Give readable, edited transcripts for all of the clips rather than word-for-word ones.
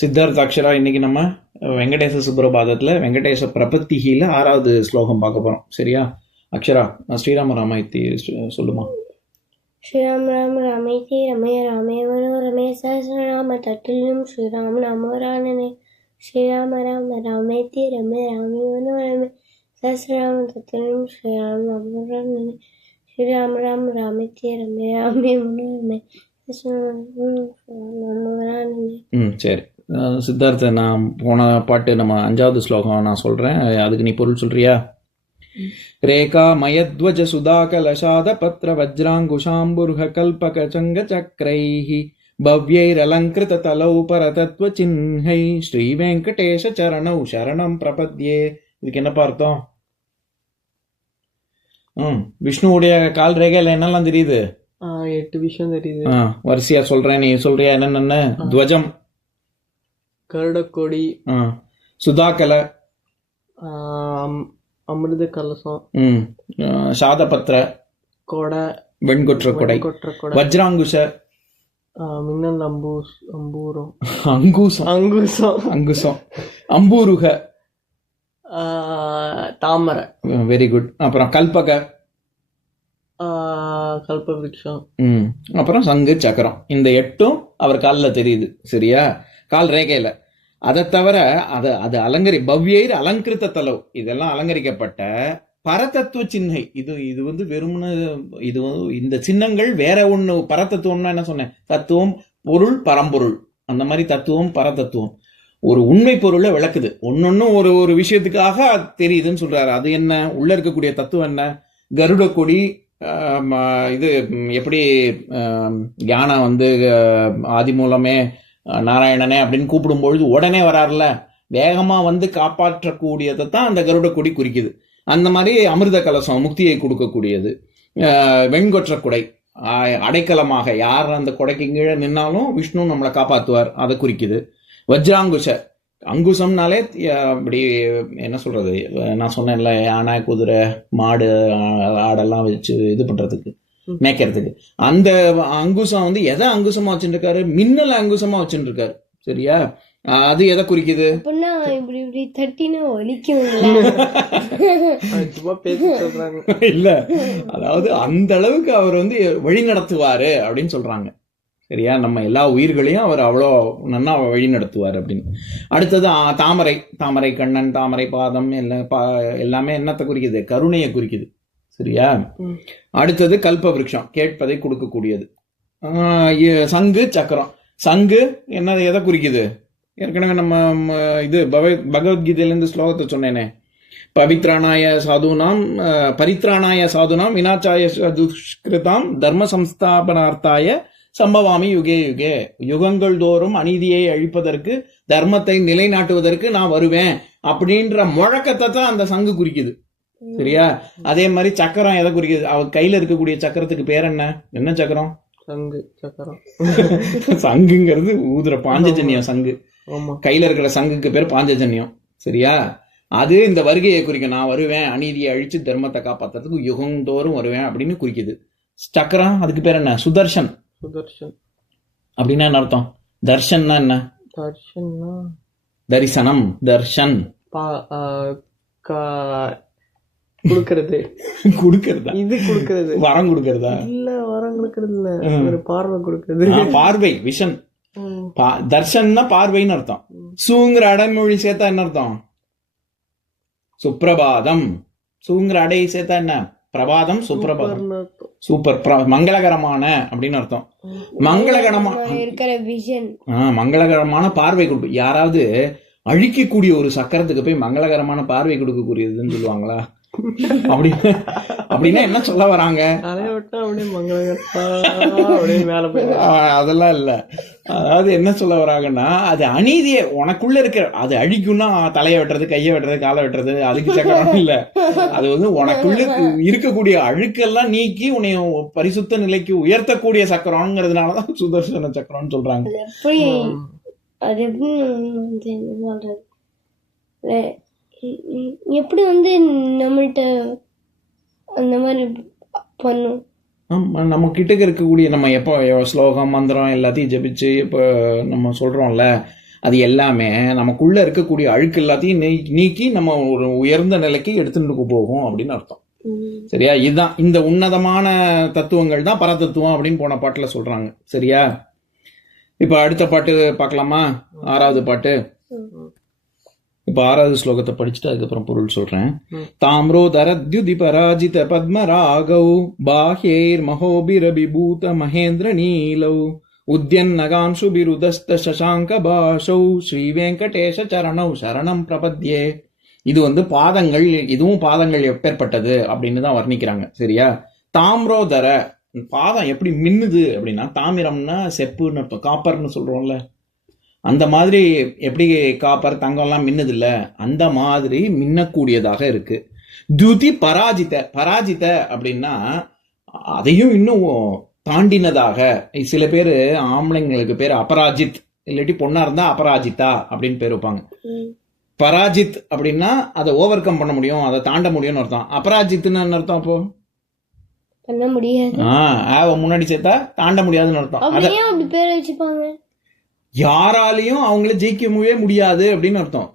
சித்தார்த்தாட்சரா இன்னைக்கு நம்ம வெங்கடேச சுப்ரபாதத்துல வெங்கடேச பிரபத்திகில 6வது ஸ்லோகம் பார்க்க போறோம். சரியா? அக்ஷரா, ஸ்ரீராம ராமாயத்தி சொல்லுமா. ஸ்ரீராம் ராம் ராமேதி ரமே ராமே மனோரமே சஹஸ்ரநாம தத்துல்யம் ஸ்ரீராம் நமோரானனே. ஸ்ரீராம ராம ராமேதி ரமே ராமே மனோரமே சஹஸ்ரநாம தத்துல்யம் ஸ்ரீராம் நமோரானனே. ஸ்ரீராம் ராம் ராமேதி ரமே ராமே மனோரமே சரி சித்தார்த்த, நான் போன பாட்டு நம்ம 5வது ஸ்லோகம் நான் சொல்றேன், அதுக்கு நீ பொருள் சொல்றியா? ரேகா மயத்வஜ சுதாகலசாத பத்ர வஜ்ராங்குஷாம்புர்ஹ கல்பக சங்க சக்ரைஹி பவ்யைரலங்கிருத தலௌ பரதத்வ சின்ஹை ஸ்ரீ வெங்கடேஷ சரணௌ சரணம் பிரபத்யே. இதுக்கு என்னப்பா அர்த்தம்? விஷ்ணுவுடைய கால் ரேகையில என்னெல்லாம் தெரியுது? 8 விஷயம் தெரியுது. வரிசையா சொல்றேன், நீ சொல்றியா என்னென்ன? துவஜம், கருடக்கொடி, சுதாகல, அமிர்த கலசம், சாதபத்ர கொடை, வெண்கொற்ற கொடை, வஜ்ராங்குஷ, மின்னல் அம்பூரம், அங்குசம், அம்பூருக, தாமரை. Very good. அப்புறம் கல்பக, கல்பவிருஷம், அப்புறம் சங்கு சக்கரம். இந்த 8ம் அவர் காலில் தெரியுது. சரியா? கால் ரேகையில. அதை தவிர அது பவ்யைர் அலங்கிருத்த தலவு, இதெல்லாம் அலங்கரிக்கப்பட்ட பரதத்துவ சின்னை. இது வந்து வெறும்னு இது இந்த சின்னங்கள் வேற ஒண்ணு. பரதத்துவம்னா என்ன சொன்னேன்? தத்துவம், பொருள், பரம்பொருள். அந்த மாதிரி தத்துவம், பரதத்துவம் ஒரு உண்மை பொருளை விளக்குது. ஒன்னொன்னும் ஒரு விஷயத்துக்காக தெரியுதுன்னு சொல்றாரு. அது என்ன? உள்ள இருக்கக்கூடிய தத்துவம் என்ன? கருட கொடி, இது எப்படி ஞானம் வந்து ஆதி மூலமே நாராயணனே அப்படின்னு கூப்பிடும்பொழுது உடனே வராருல, வேகமா வந்து காப்பாற்றக்கூடியதை தான் அந்த கருட கொடி குறிக்குது. அந்த மாதிரி அமிர்த கலசம் முக்தியை கொடுக்கக்கூடியது. வெண்கொற்ற குடை, அடைக்கலமாக யார் அந்த கொடைக்கு கீழே நின்னாலும் விஷ்ணு நம்மளை காப்பாற்றுவார், அதை குறிக்குது. வஜ்ராங்குஷ, அங்குசம்னாலே அப்படி என்ன சொல்றது, நான் சொன்னேன்ல, யானை, குதிரை, மாடு, ஆடெல்லாம் வச்சு இது பண்றதுக்கு, மேய்க்கிறதுக்கு. அந்த அங்குசம் வந்து எதை அங்குசமா வச்சுட்டு இருக்காரு? மின்னல் அங்குசமா வச்சுட்டு இருக்காரு. சரியா? அது எதை குறிக்குது? இல்ல, அதாவது அந்த அளவுக்கு அவர் வந்து வழி நடத்துவாரு அப்படின்னு சொல்றாங்க. சரியா? நம்ம எல்லா உயிர்களையும் அவர் அவ்வளோ நன்னா வழி நடத்துவார் அப்படின்னு. அடுத்தது தாமரை கண்ணன், தாமரை பாதம், எல்லாமே என்னத்தை குறிக்குது? கருணையை குறிக்குது. சரியா? அடுத்தது கல்ப விருட்சம், கேட்பதை கொடுக்கக்கூடியது. சங்கு சக்கரம். சங்கு என்ன, எதை குறிக்குது? ஏற்கனவே நம்ம இது பகவத்கீதையிலிருந்து ஸ்லோகத்தை சொன்னேனே, பரித்ராணாய சாதுனாம் வினாச்சாய துஷ்கிருதாம் தர்ம சம்ஸ்தாபனார்த்தாய சம்பவாமி யுகே யுகே. யுகங்கள் தோறும் அநீதியை அழிப்பதற்கு, தர்மத்தை நிலைநாட்டுவதற்கு நான் வருவேன் அப்படின்ற முழக்கத்தை தான் அந்த சங்கு குறிக்குது. சரியா? அதே மாதிரி சக்கரம் எதை குறிக்குது? அவர் கையில இருக்கக்கூடிய சக்கரத்துக்கு பேர் என்ன சக்கரம்? சங்கு சக்கரம். சங்குங்கிறது ஊதுற பாஞ்சஜன்யம். சங்கு கையில இருக்கிற சங்குக்கு பேர் பாஞ்சஜன்யம். சரியா? அது இந்த வருகையை குறிக்கும். நான் வருவேன், அநீதியை அழிச்சு தர்மத்தை காப்பாத்துறதுக்கு யுகம் தோறும் வருவேன் அப்படின்னு குறிக்குது. சக்கரம், அதுக்கு பேர் என்ன? சுதர்ஷன். அப்படின்னா என்ன அர்த்தம்? தர்ஷன்னா என்ன? தரிசனம், தர்ஷன். கொடுக்கறது. இது கொடுக்கறது, வரம் கொடுக்கறதா? இல்ல, வரம் கொடுக்கறது இல்ல, ஒரு பார்வை கொடுக்கறது. பார்வை, விஷன். தர்ஷன்னா பார்வைன்னு அர்த்தம். சூங்கிற அடைமொழி சேர்த்தா என்ன அர்த்தம்? சுப்பிரபாதம். சூங்கிற அடை சேர்த்தா என்ன? பிரபாதம், சுப்பிரபாதம். சூப்பர், மங்களகரமான அப்படின்னு அர்த்தம். மங்களகரமான பார்வை கொடுக்கும். யாராவது அழிக்கக்கூடிய ஒரு சக்கரத்துக்கு போய் மங்களகரமான பார்வை கொடுக்கக்கூடியதுன்னு சொல்லுவாங்களா? அப்படின்னா என்ன சொல்ல வராங்க? அதெல்லாம் இல்ல. அதாவது என்ன சொல்ல வராங்கன்னா, அது அநீதியை உனக்குள்ள இருக்கிற, அது அழிக்கும்னா தலையை வெட்டுறது, கையை வெட்டுறது, காலை வெட்டுறது, அதுக்கு சக்கரம் இல்ல. அது வந்து உனக்குள்ள இருக்கக்கூடிய அழுக்கெல்லாம் நீக்கி உன்னை பரிசுத்த நிலைக்கு உயர்த்தக்கூடிய சக்கரம்ங்கிறதுனாலதான் சுதர்சன சக்கரம்னு சொல்றாங்க. எப்படி வந்து நம்மள்ட்ட அந்த மாதிரி பண்ணும்? நம்ம கிட்ட இருக்கக்கூடிய, நம்ம எப்போ ஸ்லோகம், மந்திரம் எல்லாத்தையும் ஜபிச்சு இப்போ நம்ம சொல்றோம்ல, அது எல்லாமே நமக்குள்ள இருக்கக்கூடிய அழுக்கு எல்லாத்தையும் நீக்கி நம்ம ஒரு உயர்ந்த நிலைக்கு எடுத்துட்டு போகும் அப்படின்னு அர்த்தம். சரியா? இதுதான் இந்த உன்னதமான தத்துவங்கள் தான் பரதத்துவம் அப்படின்னு போன பாட்டுல சொல்றாங்க. சரியா? இப்ப அடுத்த பாட்டு பார்க்கலாமா? 6வது பாட்டு. இப்ப 6வது ஸ்லோகத்தை படிச்சுட்டு அதுக்கப்புறம் பொருள் சொல்றேன். தாம்ரோதரத்யுதி பராஜித பத்மராகௌ பாஹ்யைர் மகோபிரபிபூத மகேந்திர நீலௌ உத்யன்னகாம்சுபிருதஸ்த சசாங்க பாஷௌ ஸ்ரீ வெங்கடேஷ சரணௌ சரணம் பிரபத்யே. இது பாதங்கள், இதுவும் பாதங்கள் எப்பேற்பட்டது அப்படின்னு தான் வர்ணிக்கிறாங்க. சரியா? தாம்ரோதர, பாதம் எப்படி மின்னுது அப்படின்னா, தாமிரம்னா செப்புன்னு அர்த்தம், காப்பர்னு சொல்றோம்ல, அந்த மாதிரி எப்படி காப்பர் தங்கம்லாம் மின்னுது இல்ல, அந்த மாதிரி மின்னக்கூடியதாக இருக்கு. துதி பராஜித, பராஜித அப்படின்னா அதையும் இன்னும் தாண்டினதாக. சில பேரு ஆம்பளைங்களுக்கு பேர் அபராஜித், இல்லாட்டி பொண்ணா இருந்தா அபராஜிதா அப்படின்னு பேர் வைப்பாங்க. பராஜித் அப்படின்னா அதை ஓவர் கம் பண்ண முடியும், அதை தாண்ட முடியும்னு அர்த்தம். அபராஜித்னு அர்த்தம் அப்போ பண்ண முடியாது, முன்னாடி சேர்த்தா தாண்ட முடியாதுன்னு அர்த்தம். அப்படி பேர் வச்சுப்பாங்க. யாராலையும் அவங்கள ஜெயிக்கவே முடியாது அப்படின்னு அர்த்தம்.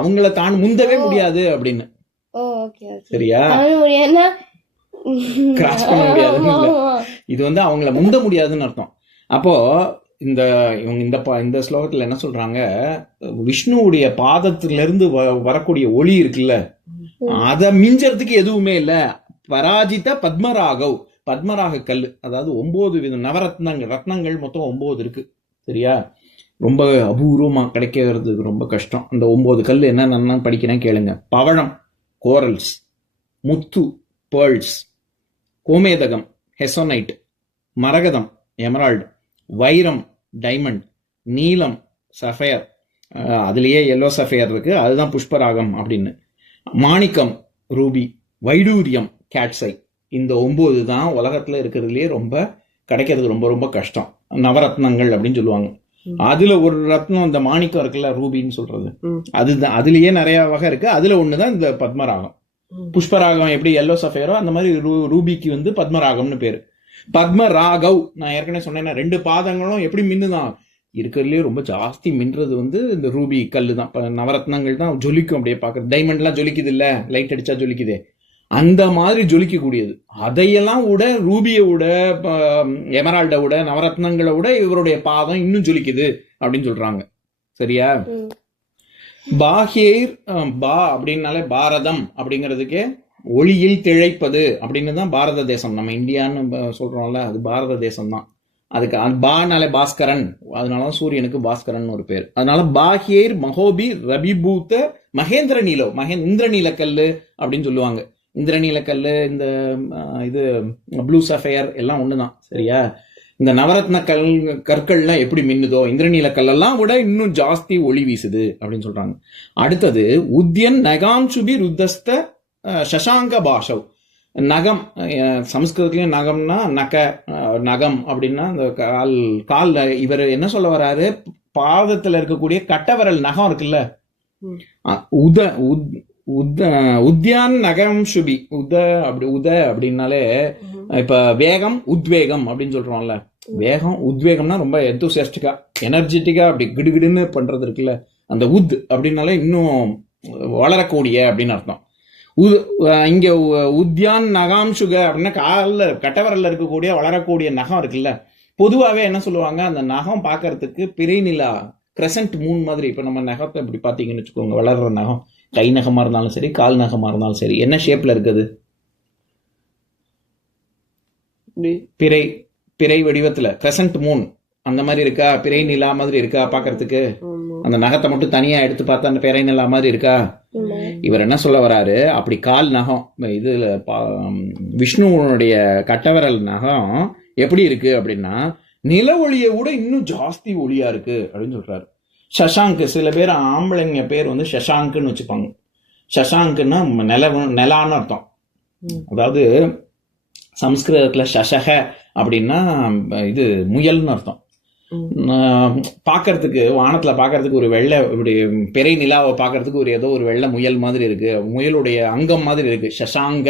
அவங்கள முந்தவே முடியாது அப்படின்னு. சரியா? கிராஸ் பண்ண முடியாது, இது அவங்கள முந்த முடியாதுன்னு அர்த்தம். அப்போ இந்த ஸ்லோகத்துல என்ன சொல்றாங்க, விஷ்ணுவுடைய பாதத்திலிருந்து வரக்கூடிய ஒளி இருக்குல்ல, அத மிஞ்சறதுக்கு எதுவுமே இல்ல. பராஜித பத்மராகவ், பத்மராக கல், அதாவது 9 விதம் நவரத்னங்கள், ரத்னங்கள் மொத்தம் 9 இருக்கு. சரியா? ரொம்ப அபூர்வமா கிடைக்கிறது ரொம்ப கஷ்டம். அந்த 9 கல் என்னென்ன படிக்கிறேன் கேளுங்க. பவழம் கோரல்ஸ், முத்து பேர்ல்ஸ், கோமேதகம் ஹெசோனைட், மரகதம் எமரால்டு, வைரம் டைமண்ட், நீலம் சஃபயர், அதுலயே எல்லோ சஃபயர் இருக்கு, அதுதான் புஷ்பராகம் அப்படின்னு, மாணிக்கம் ரூபி, வைடூரியம் கேட்ஸை. இந்த 9 தான் உலகத்துல இருக்கிறதுலயே ரொம்ப கிடைக்கிறது ரொம்ப ரொம்ப கஷ்டம், நவரத்னங்கள் அப்படின்னு சொல்லுவாங்க. அதுல ஒரு ரத்னம் இந்த மாணிக்கம் இருக்குல்ல, ரூபின்னு சொல்றது, அதுதான். அதுலயே நிறைய வகை இருக்கு, அதுல ஒண்ணுதான் இந்த பத்மராகம். புஷ்பராகம் எப்படி எல்லோ சஃபயரோ அந்த மாதிரி ரூபிக்கு பத்மராகம்னு பேரு. பத்மராகவ், நான் ஏற்கனவே சொன்னேன்னா 2 பாதங்களும் எப்படி மின்னுதான், இருக்கிறதுலயே ரொம்ப ஜாஸ்தி மின்றது இந்த ரூபி கல்லு தான். நவரத்னங்கள் தான் ஜொலிக்கும், அப்படியே பாக்குறது. டைமண்ட் எல்லாம் ஜொலிக்குது இல்ல, லைட் அடிச்சா ஜொலிக்குதே, அந்த மாதிரி ஜொலிக்கக்கூடியது. அதையெல்லாம் விட, ரூபியை விட, எமரால்டை விட, நவரத்னங்களை விட இவருடைய பாதம் இன்னும் ஜொலிக்குது அப்படின்னு சொல்றாங்க. சரியா? பாஹ்யைர், பா அப்படின்னாலே பாரதம் அப்படிங்கிறதுக்கே ஒளியில் திளைப்பது அப்படின்னு தான் பாரத தேசம். நம்ம இந்தியான்னு சொல்றோம்ல, அது பாரத தேசம் தான். அதுக்கு பானாலே பாஸ்கரன், அதனாலதான் சூரியனுக்கு பாஸ்கரன் ஒரு பேர். அதனால பாஹ்யைர் மகோபி ரபிபூத்த மகேந்திர நீலோ, இந்திரநீல கல்லு அப்படின்னு சொல்லுவாங்க. இந்திரநீல கல்லு, இந்த இது ப்ளூ சஃபயர் எல்லாம் ஒண்ணுதான். சரியா? இந்த நவரத்ன கற்கள்லாம் எப்படி மின்னுதோ, இந்திரநீல கல்லெல்லாம் விட இன்னும் ஜாஸ்தி ஒளி வீசுது அப்படின்னு சொல்றாங்க. அடுத்தது உத்யன் நகாம்சுபி ருத்தஸ்த சசாங்க பாஷவ். நகம், சமஸ்கிருதத்துலயும் நகம்னா நகம் அப்படின்னா இந்த கால். இவர் என்ன சொல்ல வர்றாரு, பாதத்துல இருக்கக்கூடிய கட்டவரல் நகம் இருக்குல்ல, உத்யான் நகம் சுபி, உத அப்படின்னாலே இப்ப வேகம் உத்வேகம் அப்படின்னு சொல்றோம்ல, வேகம் உத்வேகம்னா ரொம்ப எந்தூசியாஸ்டிக்கா எனர்ஜெட்டிக்கா அப்படி கிடுகிடுன்னு பண்றது இருக்குல்ல, அந்த அப்படின்னாலே இன்னும் வளரக்கூடிய அப்படின்னு அர்த்தம். இங்க உத்யான் நகாம்சுக அப்படின்னா காலில் கட்டவரல்ல இருக்கக்கூடிய வளரக்கூடிய நகம் இருக்குல்ல. பொதுவாகவே என்ன சொல்லுவாங்க, அந்த நகம் பார்க்கறதுக்கு பிறை நிலா கிரசன்ட் மூன் மாதிரி. இப்ப நம்ம நகத்தை இப்படி பாத்தீங்கன்னு வச்சுக்கோங்க, வளர்ற நகம் கை நகமா இருந்தாலும் சரி, கால் நகமா இருந்தாலும் சரி, என்ன ஷேப்ல இருக்குது? பிறை, பிறை வடிவத்துல கிரசன்ட் மூன் அந்த மாதிரி இருக்கா? பிறை நிலா மாதிரி இருக்கா பாக்கிறதுக்கு? அந்த நகத்தை மட்டும் தனியா எடுத்து பார்த்தா அந்த பிறை நிலா மாதிரி இருக்கா? இவர் என்ன சொல்ல வராரு, அப்படி கால் நகம், இதுல விஷ்ணுவனுடைய கட்டவரல் நகம் எப்படி இருக்கு அப்படின்னா, நில ஒளியை விட இன்னும் ஜாஸ்தி ஒளியா இருக்கு அப்படின்னு சொல்றாரு. சஷாங்க், சில பேர் ஆம்பளைங்க பேர் சஷாங்க்னு வச்சுப்பாங்க. சஷாங்க்னா நிலான்னு அர்த்தம். அதாவது சம்ஸ்கிருதத்துல சஷக அப்படின்னா இது முயல்னு அர்த்தம். பாக்கிறதுக்கு வானத்துல பாக்கிறதுக்கு ஒரு வெள்ளை, இப்படி பெரிய நிலாவை பாக்கிறதுக்கு ஒரு ஏதோ ஒரு வெள்ளை முயல் மாதிரி இருக்கு, முயலுடைய அங்கம் மாதிரி இருக்கு. சஷாங்க,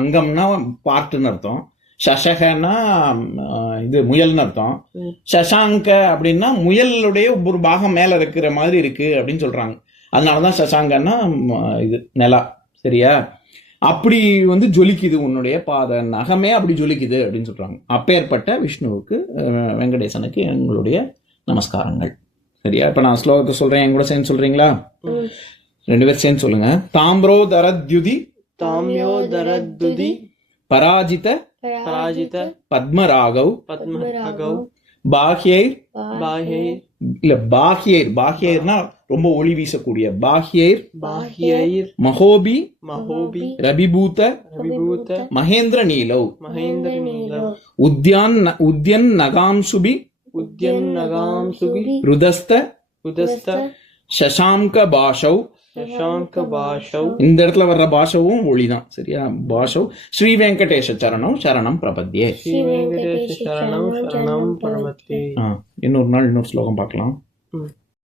அங்கம்னா பார்ட்டுன்னு அர்த்தம். சசகன்னா இது முயல்னு அர்த்தம். சசாங்க அப்படின்னா முயலுடைய ஒரு பாகம் மேல இருக்கிற மாதிரி இருக்கு அப்படின்னு சொல்றாங்க. அதனாலதான் சசாங்கன்னா இது நிலா. சரியா? அப்படி வந்து ஜொலிக்குது உன்னுடைய பாத நகமே, அப்படி ஜொலிக்குது அப்படின்னு சொல்றாங்க. அப்பேற்பட்ட விஷ்ணுவுக்கு வெங்கடேசனுக்கு எங்களுடைய நமஸ்காரங்கள். சரியா? இப்ப நான் ஸ்லோகத்தை சொல்றேன், என் கூட சேர்ந்து சொல்றீங்களா? 2 பேர் சேர்ந்து சொல்லுங்க. தாம்ரோதரத்யுதி தாம்யோதரத்யுதி பராஜித பராஜித பத்மராகவ் பத்மராகவ் பாஹ்யைர் பாஹ்யைர் இல்ல பாஹ்யைர், பாஹ்யைர்னா ரொம்ப ஒளி வீசக்கூடிய, பாஹ்யைர் பாஹ்யைர் மகோபி மஹோபி ரபிபூத விபூத மகேந்திர நீலவ் மகேந்திர நீலவ் உத்யன் நகாம்சுபி உத்யன்னகாம்சுபி ருதஸ்த உதஸ்த சசாங்க பாஷவ். சசாங்க பாஷவ். இந்த இடத்துல வர்ற பாஷவும் ஒளிதான். சரியா? பாஷவ் ஸ்ரீ வெங்கடேஷ சரணம் சரணம் பிரபத்யே. ஸ்ரீ வெங்கடேஷ சரணம் சரணம் பரமத்தே. இன்னொரு நாள் இன்னொரு ஸ்லோகம் பார்க்கலாம். ம்.